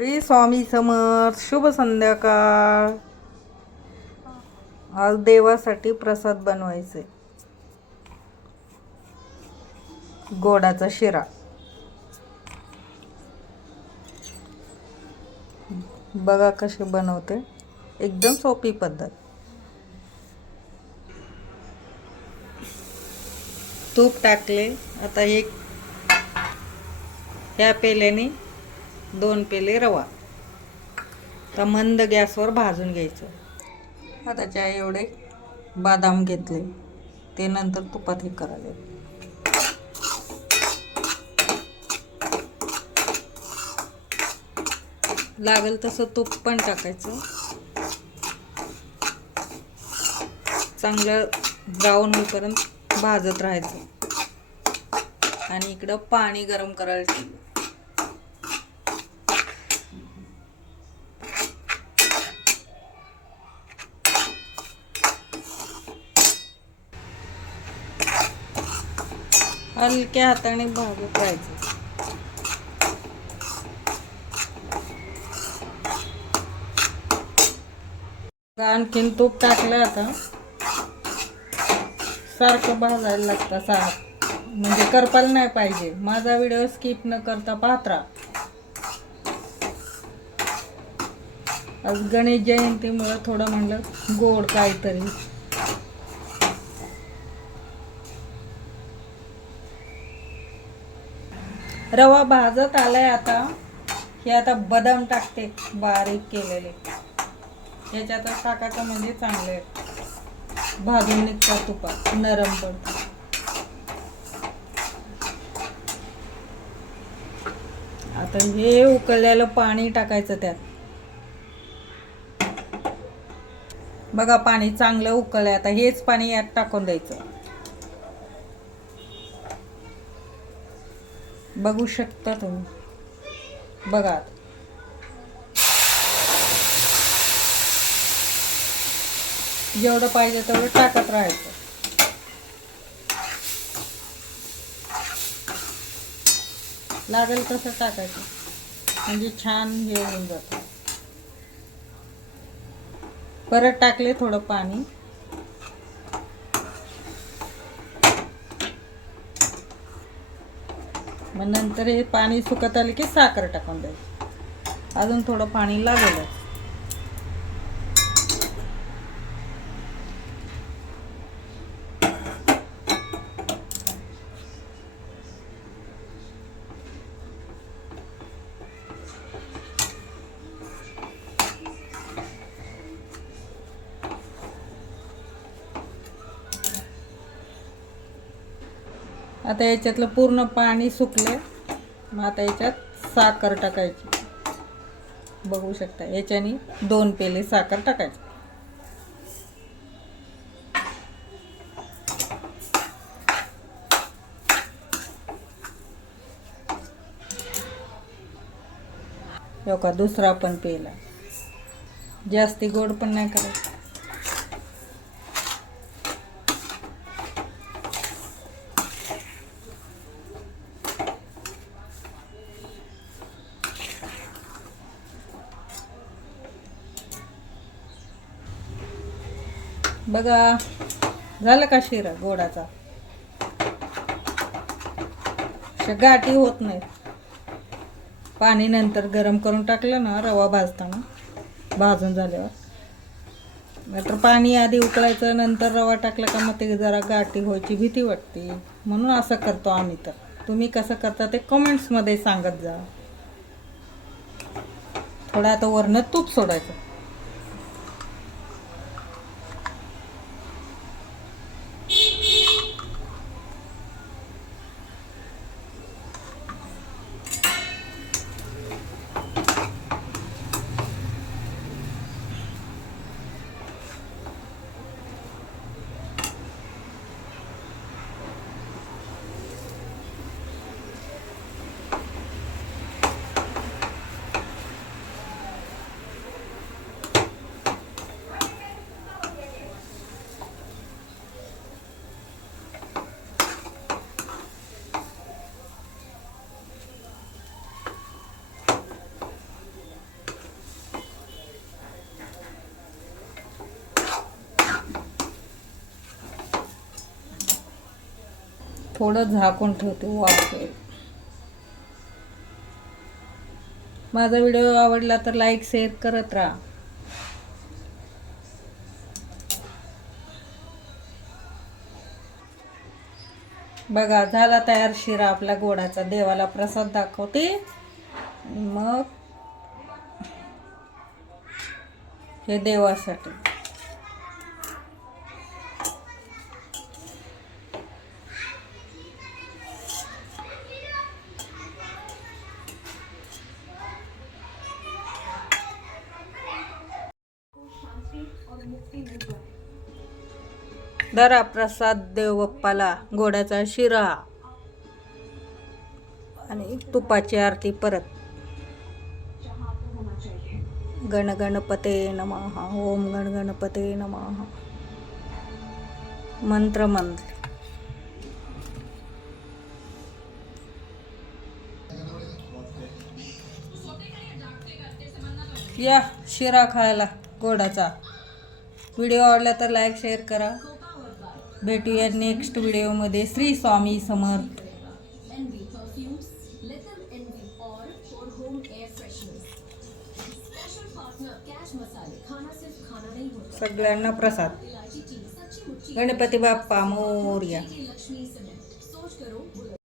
श्री स्वामी समर्थ शुभ संध्याकाळ. आज देवासाठी प्रसाद बनवायचे. गोडाचा शिरा. बघा कसे बनवते. एकदम सोपी पद्धत. तूप टाकले. आता एक ह्या पेल्याने दोन पेले रवा. तर मंद गॅसवर भाजून घ्यायचं. आता त्या एवढे बदाम घेतले ते नंतर तुपात हे करायला लागेल तसं तूप पण टाकायचं. चांगलं ब्राऊन होईपर्यंत भाजत राहायचं. आणि इकडं पाणी गरम करायचं हलक्या हाताने भाजत राहायचं आणखीन तूप टाकलं आता. सारखं भाजायला लागतं सार म्हणजे करपाल नाही पाहिजे. माझा व्हिडिओ स्किप न करता पात्रा आज गणेश जयंतीमुळं थोडं म्हणलं गोड काहीतरी. रवा भाजत आलाय आता. हे आता बदाम टाकते बारीक केलेले. याच्यातच टाकायचं म्हणजे चांगले भाजून निघतात तुपात नरम पडतात आता हे उकळलेलं पाणी टाकायचं त्यात. बघा पाणी चांगलं उकळलं आता हेच पाणी यात टाकून द्यायचं. बघू शकता तुम्ही. बघा जेवढं पाहिजे तेवढं टाकत राहायचं. लागेल तसं टाकायचं. म्हणजे छान हे होऊन जातं. परत टाकले थोडं पाणी. मग नंतर हे पाणी सुकत आले की साखर टाकून द्यायची. अजून थोडं पाणी लागेलच आता याच्यातलं पूर्ण पाणी सुकले. मग आता याच्यात साखर टाकायची. बघू शकता याच्याने दोन पेले साखर टाकायची. का दुसरा पण पेला. जास्ती गोड पण नाही करायचं. बघा. झालं का शिरा गोडाचा? अशा गाठी होत नाही पाणी नंतर गरम करून टाकलं ना रवा भाजताना भाजून झाल्यावर. नाहीतर पाणी आधी उकळायचं नंतर रवा टाकला का मग ते जरा गाठी व्हायची भीती वाटते. म्हणून असं करतो आम्ही तर. तुम्ही कसं करता ते कमेंट्समध्ये सांगत जा. थोडं आता वरनं तूप सोडायचं. थोडं झाकून ठेवते वाफ माझा व्हिडिओ आवडला तर लाईक शेअर करत राहा. बघा झाला तयार शिरा आपला गोडाचा. देवाला प्रसाद दाखवते. मग हे देवासाठी. दरा प्रसाद देवप्पाला गोड्याचा शिरा आणि तुपाची आरती परत. गण गणपते नमः ओम गण गणपते नमः. मंत्र मंत्र या शिरा खायला गोडाचा व्हिडिओ आवडला तर लाईक शेअर करा. भेटूया नेक्स्ट व्हिडिओमध्ये श्री स्वामी समर्थ. सगळ्यांना प्रसाद. गणपती बाप्पा मोर्या.